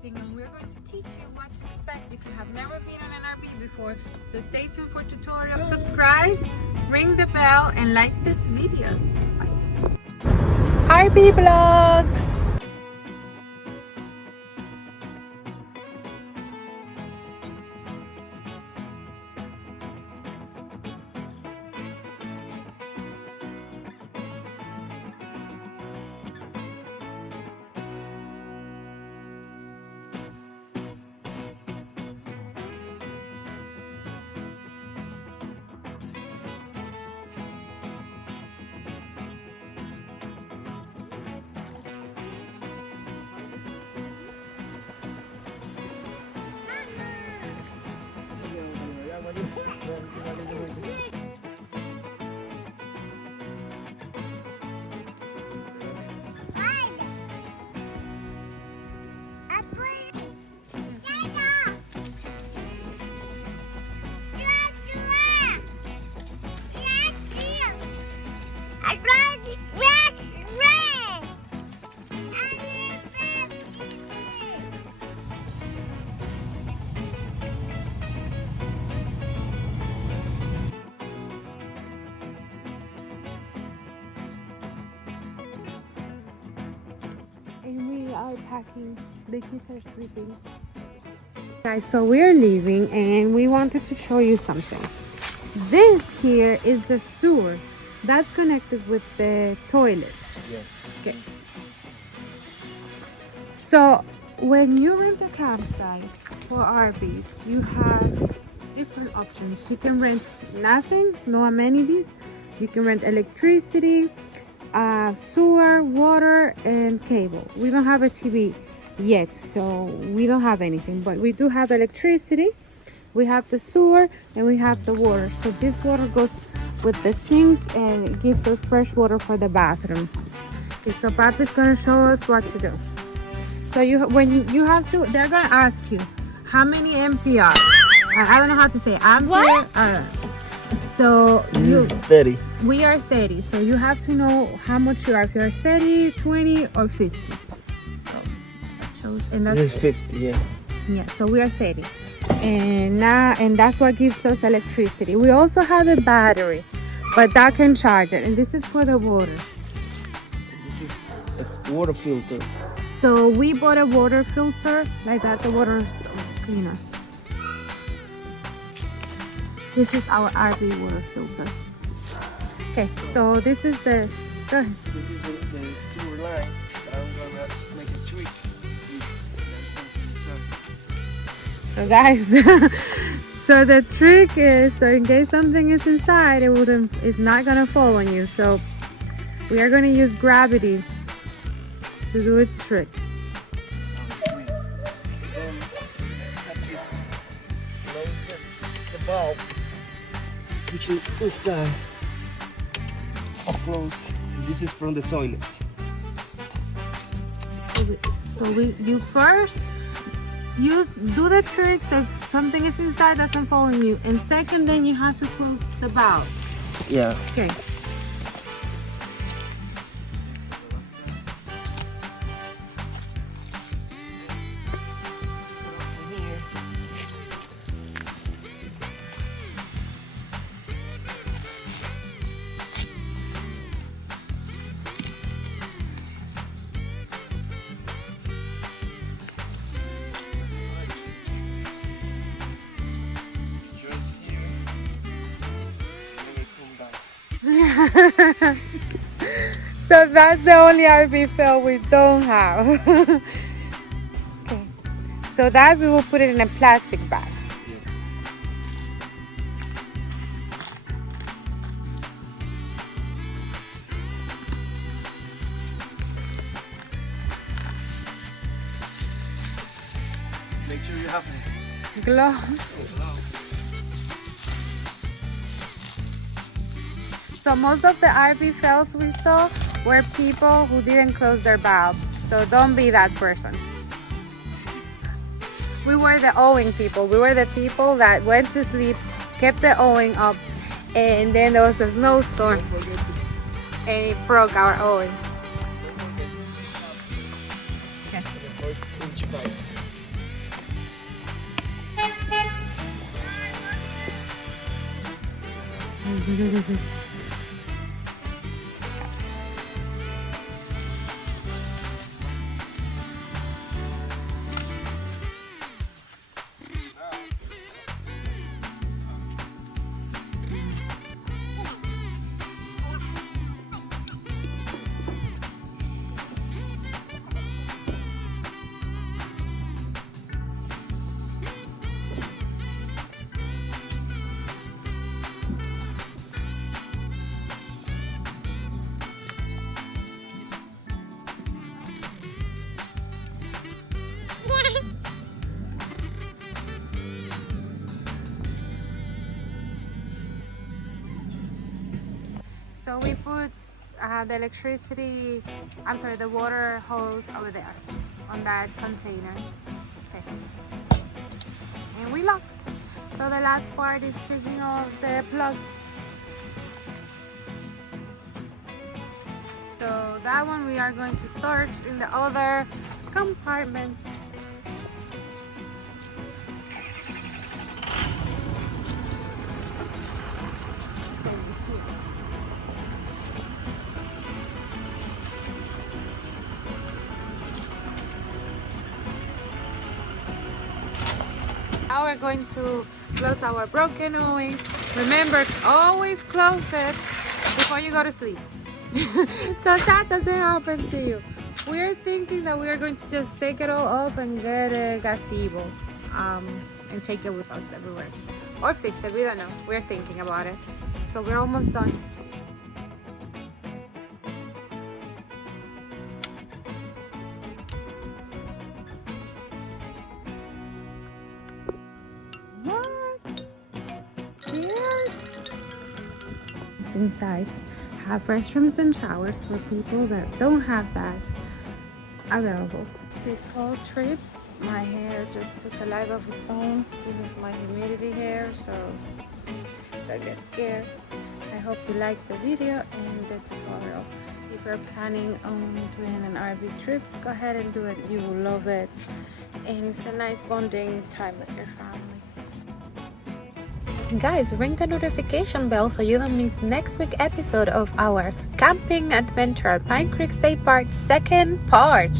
something, and we're going to teach you what to expect if you have never been on an RV before. So stay tuned for tutorial. Subscribe, ring the bell, and like this video. Bye. RV vlogs. And we are packing. The kids are sleeping. Guys, so we're leaving and we wanted to show you something. This here is the sewer that's connected with the toilet. Yes. Okay. So when you rent a campsite for RVs, you have different options. You can rent nothing, no amenities. You can rent electricity, sewer, water, and cable. We don't have a TV yet, so we don't have anything, but we do have electricity, we have the sewer, and we have the water. So this water goes with the sink and it gives us fresh water for the bathroom. Okay, so Papa's gonna show us what to do. So when you have to, they're gonna ask you how many MPR. I don't know how to say ampere. What? So This is 30. we are 30, so you have to know how much you are. If you're 30, 20, or 50. So that shows, and that's This is 50, yeah. yeah. So we are 30, and that's what gives us electricity. We also have a battery, but that can charge it, and this is for the water. This is a water filter. So we bought a water filter like that. The water is cleaner. This is our RV water filter. Okay, so this is the. Go ahead. This is the sewer line that I'm gonna make a tweak. There's something inside. So guys, so the trick is, so in case something is inside, it's not gonna fall on you. So we are gonna use gravity to do its trick. Then next step is close the bulb, which is inside. Close. This is from the toilet. So you first do the tricks if something is inside doesn't fall on you, and second, then you have to close the valve. Yeah. Okay. So that's the only RV fill we don't have. Okay, so that we will put it in a plastic bag. Make sure you have Gloves. So most of the RV fails we saw were people who didn't close their valves. So don't be that person. We were the owing people. We were the people that went to sleep, kept the owing up, and then there was a snowstorm and it broke our owing. Okay. So we put the water hose over there on that container. Okay. And we locked. So the last part is taking off the plug. So that one we are going to start in the other compartment. Now we're going to close our broken awning. Remember, always close it before you go to sleep. So that doesn't happen to you. We're thinking that we're going to just take it all off and get a gazebo and take it with us everywhere. Or fix it, we don't know. We're thinking about it. So we're almost done. Inside have restrooms and showers for people that don't have that available. This whole trip my hair just took a life of its own. This is my humidity hair, so don't get scared. I hope you liked the video and the tutorial. If you're planning on doing an RV trip, go ahead and do it. You will love it, and it's a nice bonding time with your family. Guys, ring the notification bell so you don't miss next week's episode of our camping adventure at Pine Creek State Park second part.